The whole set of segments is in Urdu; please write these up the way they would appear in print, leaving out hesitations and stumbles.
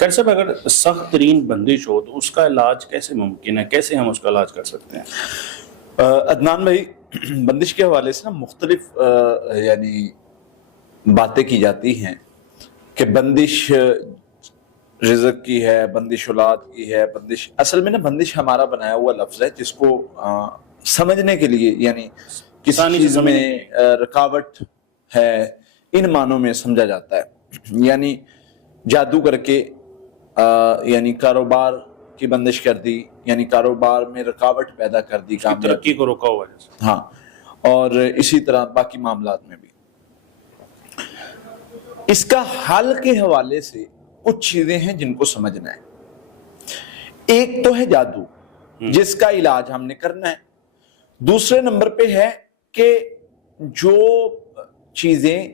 ڈاکٹر صاحب اگر سخت ترین بندش ہو تو اس کا علاج کیسے ممکن ہے، کیسے ہم اس کا علاج کر سکتے ہیں؟ عدنان بھائی، بندش کے حوالے سے نا مختلف یعنی باتیں کی جاتی ہیں کہ بندش رزق کی ہے، بندش اولاد کی ہے، بندش اصل میں نا بندش ہمارا بنایا ہوا لفظ ہے جس کو سمجھنے کے لیے یعنی کسی چیز میں رکاوٹ ہے ان معنوں میں سمجھا جاتا ہے، یعنی جادو کر کے یعنی کاروبار کی بندش کر دی، یعنی کاروبار میں رکاوٹ پیدا کر دی، ترقی کو روکا ہوا ہے۔ ہاں، اور اسی طرح باقی معاملات میں بھی اس کا حل کے حوالے سے کچھ چیزیں ہیں جن کو سمجھنا ہے۔ ایک تو ہے جادو جس کا علاج ہم نے کرنا ہے، دوسرے نمبر پہ ہے کہ جو چیزیں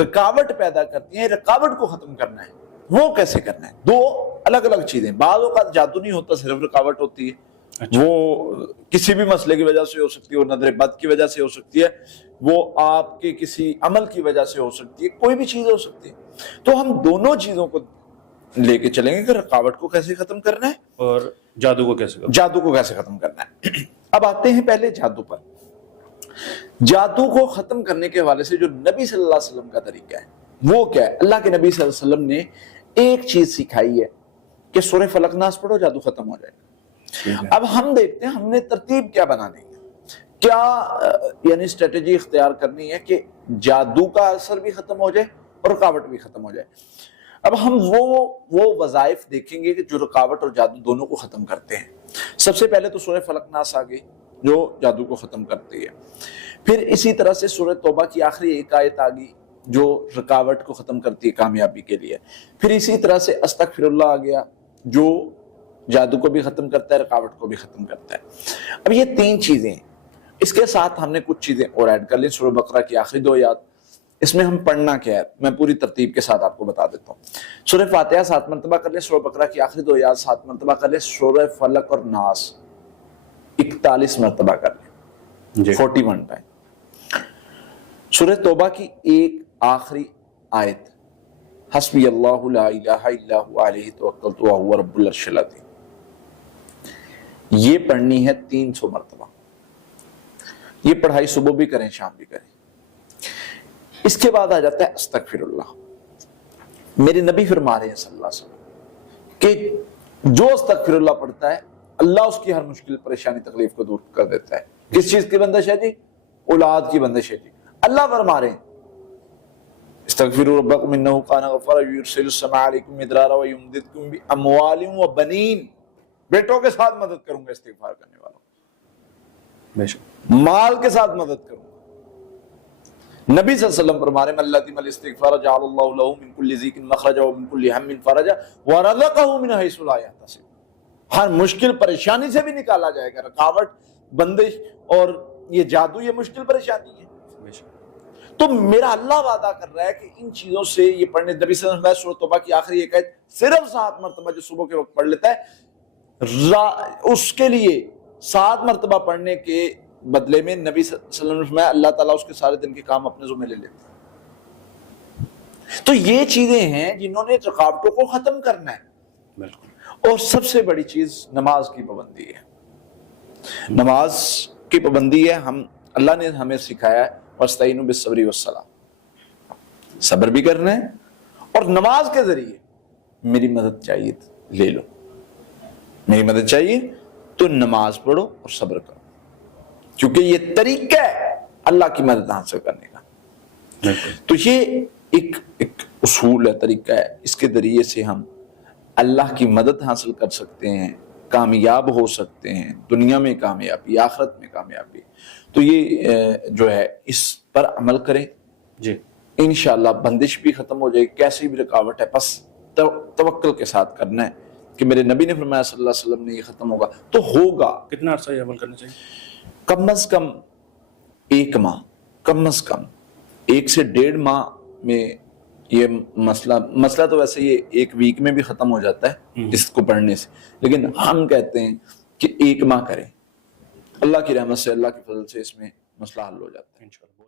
رکاوٹ پیدا کرتی ہیں رکاوٹ کو ختم کرنا ہے، وہ کیسے کرنا ہے۔ دو الگ الگ چیزیں، بعض اوقات جادو نہیں ہوتا، صرف رکاوٹ ہوتی ہے، وہ کسی بھی مسئلے کی وجہ سے ہو سکتی ہے، وہ نظر بد کی وجہ سے ہو سکتی ہے، وہ آپ کے کسی عمل کی وجہ سے ہو سکتی ہے، کوئی بھی چیز ہو سکتی ہے۔ تو ہم دونوں چیزوں کو لے کے چلیں گے کہ رکاوٹ کو کیسے ختم کرنا ہے اور جادو کو کیسے ختم کرنا ہے۔ اب آتے ہیں پہلے جادو پر۔ جادو کو ختم کرنے کے حوالے سے جو نبی صلی اللہ علیہ وسلم کا طریقہ ہے وہ کیا ہے؟ اللہ کے نبی صلی اللہ علیہ وسلم نے ایک چیز سکھائی ہے کہ سورہ فلق ناس پڑھو، جادو ختم ہو جائے گا۔ اب ہم دیکھتے ہیں ہم نے ترتیب کیا بنانی ہے، کیا یعنی اسٹریٹجی اختیار کرنی ہے کہ جادو کا اثر بھی ختم ہو جائے اور رکاوٹ بھی ختم ہو جائے۔ اب ہم وہ وظائف دیکھیں گے کہ جو رکاوٹ اور جادو دونوں کو ختم کرتے ہیں۔ سب سے پہلے تو سورہ فلق ناس آ گئی جو جادو کو ختم کرتی ہے، پھر اسی طرح سے سورہ توبہ کی آخری ایک آیت آ گئی جو رکاوٹ کو ختم کرتی ہے کامیابی کے لیے، پھر اسی طرح سے استغفر اللہ آ گیا جو جادو کو بھی ختم کرتا ہے، رکاوٹ کو بھی ختم کرتا ہے۔ اب یہ تین چیزیں ہیں، اس کے ساتھ ہم نے کچھ چیزیں اور ایڈ کر لیں۔ سورہ بقرہ کی آخری دو آیات، اس میں ہم پڑھنا کیا ہے میں پوری ترتیب کے ساتھ آپ کو بتا دیتا ہوں۔ سورہ فاتحہ 7 مرتبہ کر لیں، سورہ بقرہ کی آخری دو آیات 7 مرتبہ کر لیں، سورہ فلق اور ناس 41 مرتبہ کر لیں، 41 ٹائم۔ سورہ توبہ کی ایک آخری آیت حسبی اللہ لا الہ الا هو علیہ توکلت وہو رب العرش العظیم، یہ پڑھنی ہے 300 مرتبہ۔ یہ پڑھائی صبح بھی کریں شام بھی کریں۔ اس کے بعد آ جاتا ہے استغفر اللہ۔ میرے نبی فرما رہے ہیں صلی اللہ علیہ وسلم کہ جو استغفر اللہ پڑھتا ہے اللہ اس کی ہر مشکل پریشانی تکلیف کو دور کر دیتا ہے۔ کس چیز کی بندش ہے جی؟ اولاد کی بندش ہے جی۔ اللہ فرما رہے ہیں استغفروا ربکم انہ کان غفارا یرسل السماء علیکم مدرارا ویمددکم باموال وبنین، بیٹوں کے ساتھ مدد کروں گا استغفار کرنے والوں، مال کے ساتھ مدد کروں گا۔ نبی صلی اللہ علیہ وسلم فرما رہے ہیں من لزم الاستغفار جعل اللہ له من كل ضيق مخرجا ومن كل هم فرجا ورزقه من حيث لا يحتسب، ہر مشکل پریشانی سے بھی نکالا جائے گا۔ رکاوٹ، بندش اور یہ جادو یہ مشکل پریشانی ہے، تو میرا اللہ وعدہ کر رہا ہے کہ ان چیزوں سے یہ پڑھنے، نبی صلی اللہ علیہ وسلم سورۃ توبہ کی آخری ایک آیت صرف 7 مرتبہ جو صبح کے وقت پڑھ لیتا ہے، اس کے لیے 7 مرتبہ پڑھنے کے بدلے میں نبی صلی اللہ علیہ وسلم اللہ تعالیٰ اس کے سارے دن کے کام اپنے ذمہ لے لیتے ہیں۔ تو یہ چیزیں ہیں جنہوں نے رکاوٹوں کو ختم کرنا ہے۔ اور سب سے بڑی چیز نماز کی پابندی ہے۔ نماز کی پابندی ہے، اللہ نے ہمیں سکھایا ہے وَاسْتَعِينُوا بِالصَّبْرِ وَالصَّلَاةِ، صبر بھی کرنا ہے اور نماز کے ذریعے میری مدد چاہیے لے لو، میری مدد چاہیے تو نماز پڑھو اور صبر کرو، کیونکہ یہ طریقہ ہے اللہ کی مدد حاصل کرنے کا۔ تو یہ ایک اصول ہے، طریقہ ہے، اس کے ذریعے سے ہم اللہ کی مدد حاصل کر سکتے ہیں، کامیاب ہو سکتے ہیں، دنیا میں کامیابی، آخرت میں کامیابی۔ تو یہ جو ہے اس پر عمل کریں جی، انشاءاللہ بندش بھی ختم ہو جائے گی، کیسی بھی رکاوٹ ہے بس توکل کے ساتھ کرنا ہے کہ میرے نبی نے فرمایا صلی اللہ علیہ وسلم نے یہ ختم ہوگا تو ہوگا۔ کتنا عرصہ یہ عمل کرنا چاہیے؟ کم از کم 1 ماہ، کم از کم 1 سے 1.5 ماہ میں یہ مسئلہ تو ویسے یہ 1 ویک میں بھی ختم ہو جاتا ہے اس کو پڑھنے سے، لیکن ہم کہتے ہیں کہ 1 ماہ کریں، اللہ کی رحمت سے، اللہ کے فضل سے اس میں مسئلہ حل ہو جاتا ہے انشاءاللہ۔